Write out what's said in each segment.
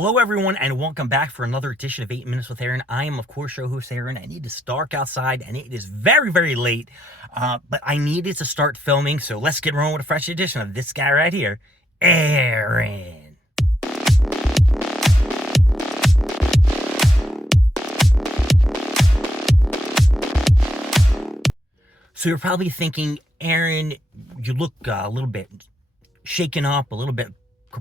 Hello, everyone, and welcome back for another edition of 8 Minutes with Aaron. I am, of course, your host, Aaron, and it is dark outside, and it is very, very late, but I needed to start filming, so let's get rolling with a fresh edition of this guy right here, Aaron. So you're probably thinking, Aaron, you look a little bit shaken up, a little bit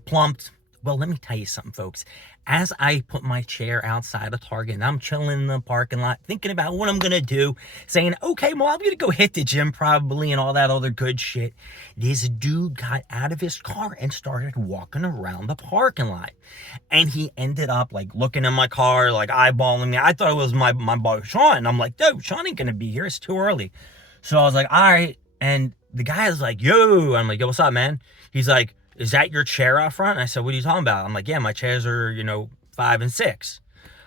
plumped. Well, let me tell you something, folks. As I put my chair outside of Target and I'm chilling in the parking lot, thinking about what I'm going to do, saying, okay, well, I'm going to go hit the gym probably and all that other good shit. This dude got out of his car and started walking around the parking lot. And he ended up like looking in my car, like eyeballing me. I thought it was my boy, Sean. I'm like, dude, Sean ain't going to be here. It's too early. So I was like, all right. And the guy is like, yo. I'm like, yo, what's up, man? He's like, is that your chair out front? And I said, what are you talking about? I'm like, yeah, my chairs are, 5 and 6.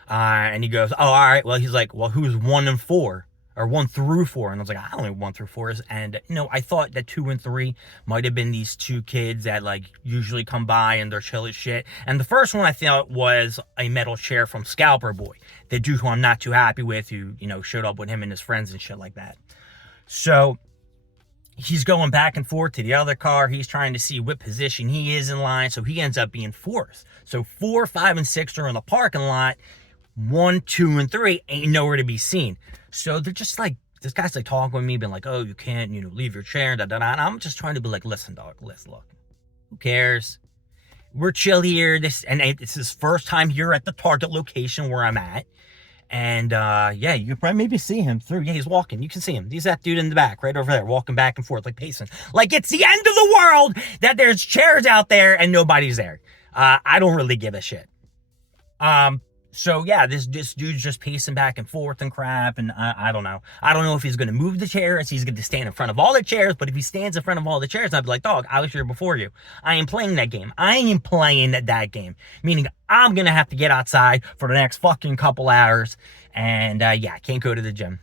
And he goes, oh, all right. Well, he's like, well, who's 1 and 4 or 1 through 4? And I was like, I don't know 1 through 4s. And, I thought that 2 and 3 might have been these two kids that like usually come by and they're chill as shit. And the first one I thought was a metal chair from Scalper Boy, the dude who I'm not too happy with, who, showed up with him and his friends and shit like that. So he's going back and forth to the other car. He's trying to see what position he is in line. So he ends up being 4th. So 4, 5, and 6 are in the parking lot. 1, 2, and 3 ain't nowhere to be seen. So they're just like, this guy's like talking with me, being like, oh, you can't, leave your chair. Da, da, da. And I'm just trying to be like, listen, dog, listen, look, who cares? We're chill here. It's his first time here at the Target location where I'm at. And, yeah, you can probably maybe see him through. Yeah, he's walking. You can see him. He's that dude in the back, right over there, walking back and forth, like pacing. Like it's the end of the world that there's chairs out there and nobody's there. I don't really give a shit. So yeah, this dude's just pacing back and forth and crap. And I don't know. I don't know if he's going to move the chairs. He's going to stand in front of all the chairs. But if he stands in front of all the chairs, I'd be like, dog, I was here before you. I ain't playing that game. I ain't playing that game. Meaning I'm going to have to get outside for the next fucking couple hours. And yeah, I can't go to the gym.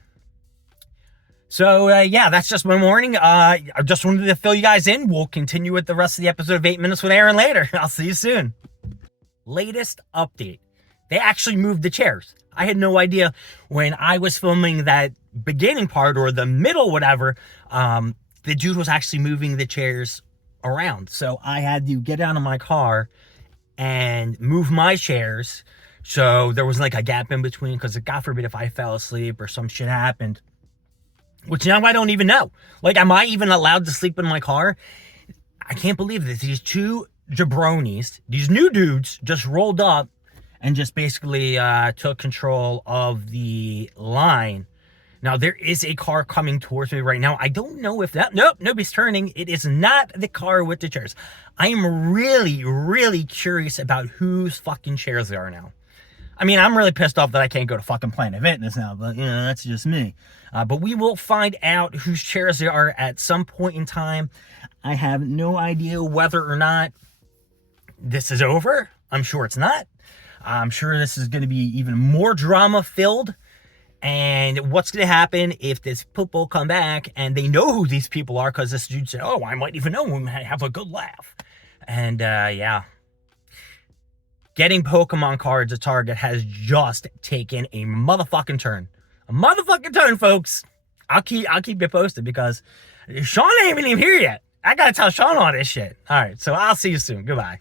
So yeah, that's just my morning. I just wanted to fill you guys in. We'll continue with the rest of the episode of 8 Minutes with Aaron later. I'll see you soon. Latest update. They actually moved the chairs. I had no idea when I was filming that beginning part or the middle, whatever, the dude was actually moving the chairs around. So I had to get out of my car and move my chairs. So there was like a gap in between because God forbid if I fell asleep or some shit happened, which now I don't even know. Like, am I even allowed to sleep in my car? I can't believe this. These two jabronis, these new dudes just rolled up and just basically took control of the line. Now, there is a car coming towards me right now. I don't know if that... Nope, nobody's turning. It is not the car with the chairs. I am really, really curious about whose fucking chairs they are now. I mean, I'm really pissed off that I can't go to fucking Planet Fitness now, but, that's just me. But we will find out whose chairs they are at some point in time. I have no idea whether or not this is over. I'm sure it's not. I'm sure this is going to be even more drama-filled. And what's going to happen if this people come back and they know who these people are because this dude said, oh, I might even know him, have a good laugh. And, yeah. Getting Pokemon cards at Target has just taken a motherfucking turn. A motherfucking turn, folks. I'll keep you posted because Sean ain't even here yet. I gotta tell Sean all this shit. All right, so I'll see you soon. Goodbye.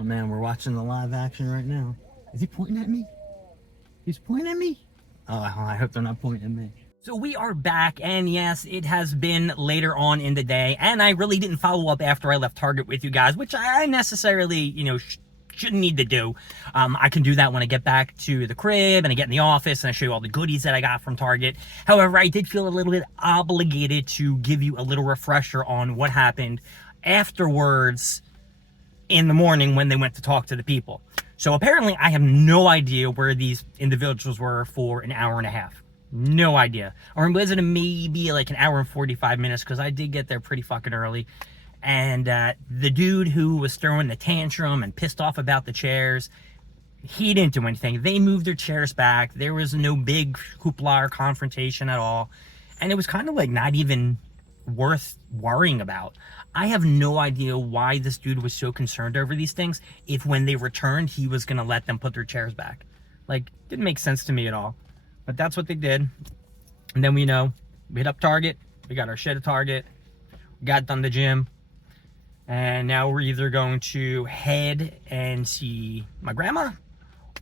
Oh man, we're watching the live action right now. Is he pointing at me? He's pointing at me? Oh, I hope they're not pointing at me. So we are back, and yes, it has been later on in the day, and I really didn't follow up after I left Target with you guys, which I necessarily, shouldn't need to do. I can do that when I get back to the crib and I get in the office and I show you all the goodies that I got from Target. However, I did feel a little bit obligated to give you a little refresher on what happened afterwards in the morning when they went to talk to the people. So apparently I have no idea where these individuals were for an hour and a half. No idea. Or was it maybe like an hour and 45 minutes because I did get there pretty fucking early. And the dude who was throwing the tantrum and pissed off about the chairs, he didn't do anything. They moved their chairs back. There was no big hoopla or confrontation at all. And it was kind of like not even worth worrying about. I have no idea why this dude was so concerned over these things if when they returned, he was going to let them put their chairs back. Like, didn't make sense to me at all. But that's what they did. And then we hit up Target. We got our shit at Target. We got done the gym. And now we're either going to head and see my grandma,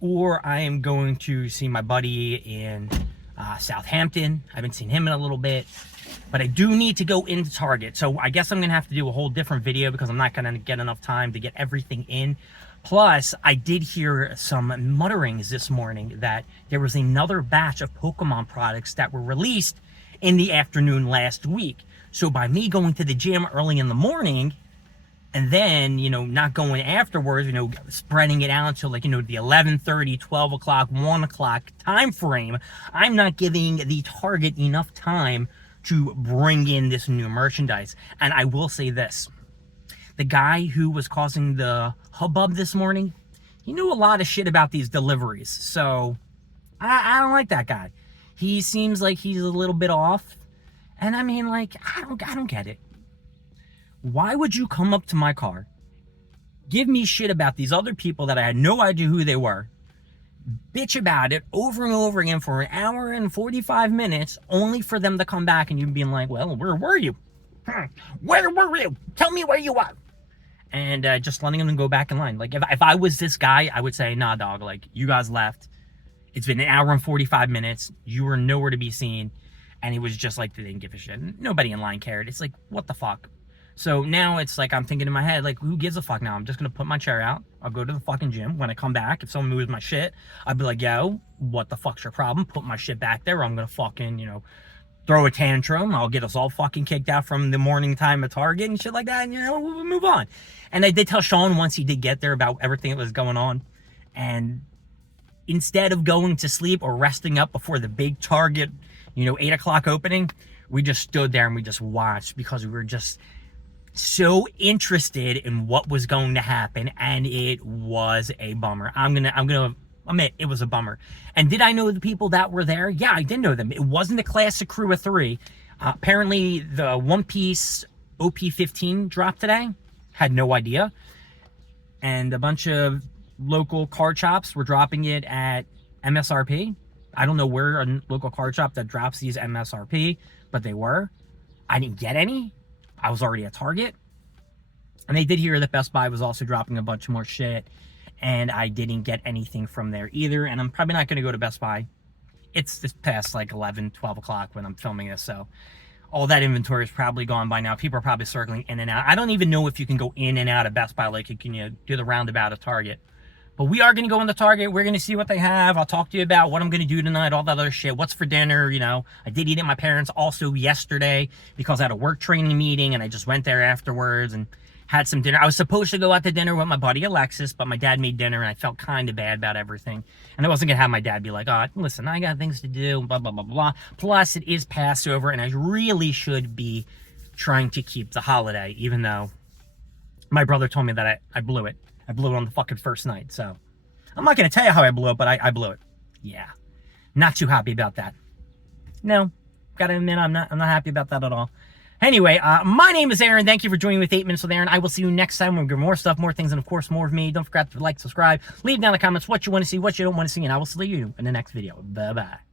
or I am going to see my buddy in Southampton. I haven't seen him in a little bit. But I do need to go into Target. So I guess I'm going to have to do a whole different video because I'm not going to get enough time to get everything in. Plus, I did hear some mutterings this morning that there was another batch of Pokemon products that were released in the afternoon last week. So by me going to the gym early in the morning and then, not going afterwards, spreading it out until the 11:30, 12 o'clock, 1 o'clock time frame, I'm not giving the Target enough time to bring in this new merchandise. And I will say this. The guy who was causing the hubbub this morning, he knew a lot of shit about these deliveries. So, I don't like that guy. He seems like he's a little bit off. And I mean, I don't get it. Why would you come up to my car, give me shit about these other people that I had no idea who they were, bitch about it over and over again for an hour and 45 minutes, only for them to come back and you being like, well, where were you? Where were you? Tell me where you are. And just letting them go back in line. Like, if I was this guy, I would say, nah, dog, you guys left. It's been an hour and 45 minutes. You were nowhere to be seen. And he was just like, they didn't give a shit. Nobody in line cared. It's like, what the fuck? So now it's like, I'm thinking in my head, who gives a fuck now? I'm just going to put my chair out. I'll go to the fucking gym. When I come back, if someone moves my shit, I'll be like, yo, what the fuck's your problem? Put my shit back there. Or I'm going to fucking, throw a tantrum. I'll get us all fucking kicked out from the morning time at Target and shit like that. And, we'll move on. And I did tell Sean once he did get there about everything that was going on. And instead of going to sleep or resting up before the big Target, 8 o'clock opening, we just stood there and we just watched because we were just so interested in what was going to happen. And it was a bummer. I'm gonna admit it was a bummer. And did I know the people that were there? Yeah, I did know them. It wasn't the classic crew of 3. Apparently the One Piece OP-15 dropped today. Had no idea. And a bunch of local card shops were dropping it at MSRP. I don't know where a local card shop that drops these MSRP, but they were. I didn't get any. I was already at Target. And they did hear that Best Buy was also dropping a bunch more shit. And I didn't get anything from there either. And I'm probably not going to go to Best Buy. It's just past 11, 12 o'clock when I'm filming this. So all that inventory is probably gone by now. People are probably circling in and out. I don't even know if you can go in and out of Best Buy like you can do the roundabout of Target. But we are going to go into Target. We're going to see what they have. I'll talk to you about what I'm going to do tonight, all that other shit. What's for dinner, I did eat at my parents' also yesterday because I had a work training meeting, and I just went there afterwards and had some dinner. I was supposed to go out to dinner with my buddy Alexis, but my dad made dinner, and I felt kind of bad about everything. And I wasn't going to have my dad be like, oh, listen, I got things to do, blah, blah, blah, blah. Plus, it is Passover, and I really should be trying to keep the holiday, even though my brother told me that I blew it. I blew it on the fucking first night, so I'm not going to tell you how I blew it, but I blew it. Yeah. Not too happy about that. No. Gotta admit, I'm not happy about that at all. Anyway, my name is Aaron. Thank you for joining me with 8 Minutes with Aaron. I will see you next time when we get more stuff, more things, and of course, more of me. Don't forget to like, subscribe, leave down in the comments what you want to see, what you don't want to see, and I will see you in the next video. Bye-bye.